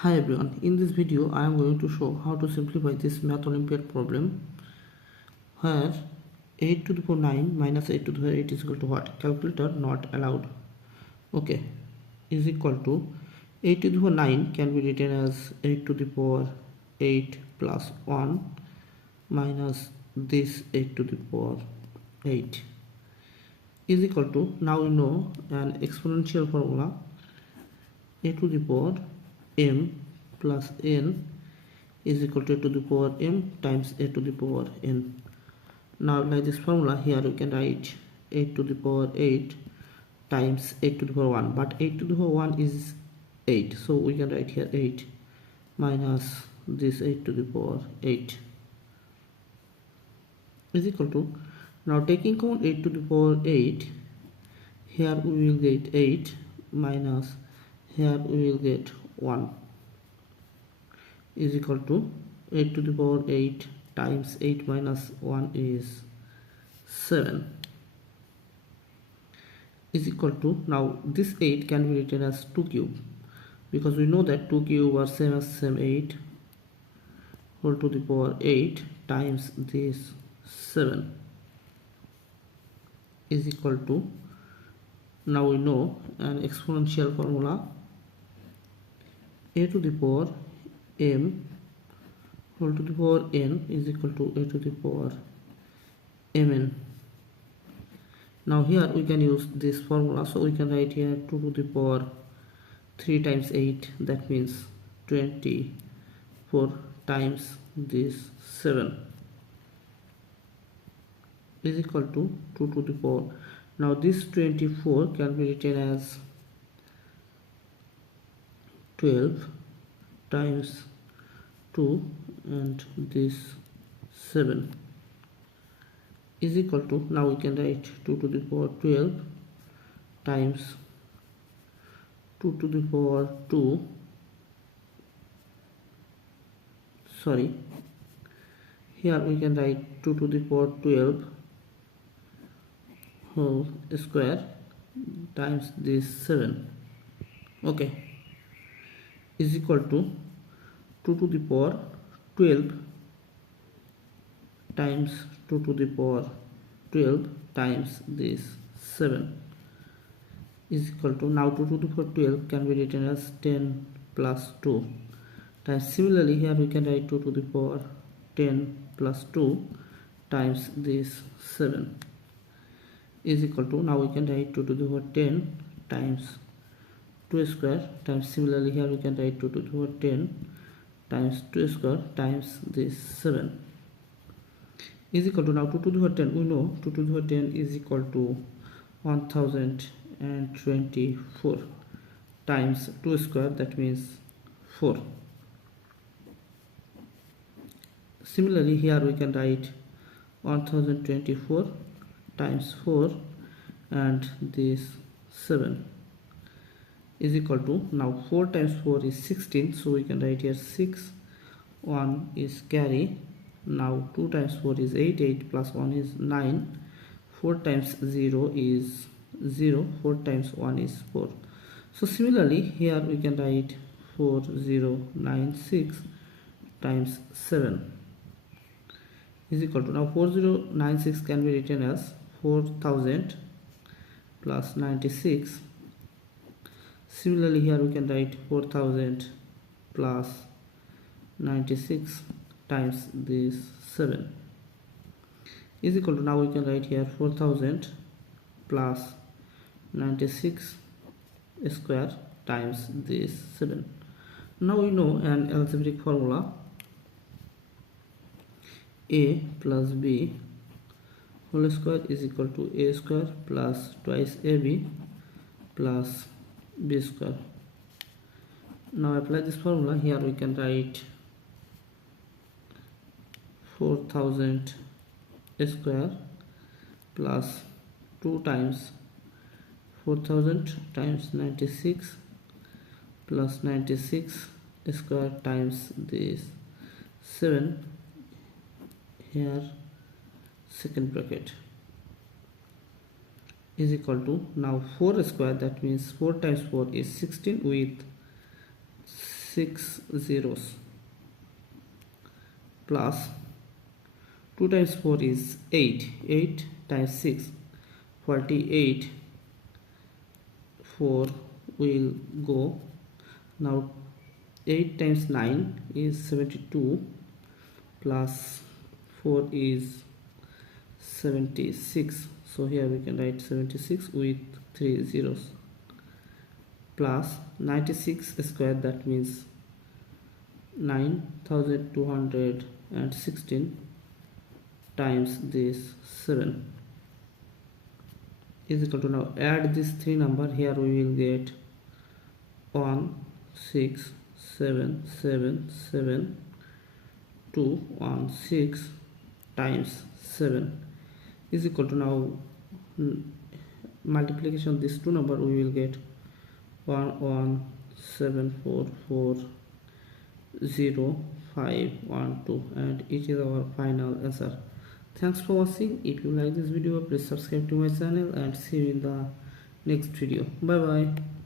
Hi everyone, in this video I am going to show how to simplify this math Olympiad problem where 8 to the power 9 minus 8 to the power 8 is equal to what? Calculator not allowed. Okay, is equal to 8 to the power 9 can be written as 8 to the power 8 plus 1 minus this 8 to the power 8 is equal to, now we know an exponential formula, a to the power m plus n is equal to a to the power m times a to the power n. Now like this formula, here we can write 8 to the power 8 times 8 to the power 1, but 8 to the power 1 is 8, so we can write here 8 minus this 8 to the power 8 is equal to, now taking common 8 to the power 8, here we will get 8 minus here we will get 1 is equal to 8 to the power 8 times 8 minus 1 is 7 is equal to, now this 8 can be written as 2 cube because we know that 2 cube are same as same 8 whole to the power 8 times this 7 is equal to, now we know an exponential formula, a to the power m whole to the power n is equal to a to the power mn. Now here we can use this formula, so we can write here 2 to the power 3 times 8, that means 24 times this 7 is equal to 2 to the power, now this 24 can be written as 12 times 2 and this 7 is equal to, now we can write 2 to the power 12 times 2 to the power 2, sorry, here we can write 2 to the power 12 whole square times this 7, okay, is equal to 2 to the power 12 times 2 to the power 12 times this 7 is equal to, now 2 to the power 12 can be written as 10 plus 2 times, similarly here we can write 2 to the power 10 plus 2 times this 7 is equal to, now we can write 2 to the power 10 times 2 square times, similarly here we can write 2 to the power 10 times 2 square times this 7 is equal to, now 2 to the power 10, we know 2 to the power 10 is equal to 1024 times 2 square, that means 4. Similarly here we can write 1024 times 4 and this 7 is equal to, now 4 times 4 is 16, so we can write here 6, 1 is carry, now 2 times 4 is 8, 8 plus 1 is 9, 4 times 0 is 0, 4 times 1 is 4. So similarly here we can write 4096 times 7 is equal to, now 4096 can be written as 4000 plus 96. Similarly here we can write 4000 plus 96 times this 7 is equal to, now we can write here 4000 plus 96 square times this 7. Now we know an algebraic formula, a plus b whole square is equal to a square plus twice ab plus b square. Now apply this formula, here we can write 4000 square plus 2 times 4000 times 96 plus 96 square times this 7, here second bracket is equal to, now 4 square, that means 4 times 4 is 16 with 6 zeros plus 2 times 4 is 8. 8 times 6, 48. 4 will go. Now 8 times 9 is 72 plus 4 is 76. So here we can write 76 with 3 zeros plus 96 square, that means 9216 times this 7 is equal to, now add this 3 number here, we will get 16777 216 times 7 is equal to, now multiplication of this 2 number, we will get 117440512, and it is our final answer. Thanks for watching. If you like this video, please subscribe to my channel and see you in the next video. Bye bye.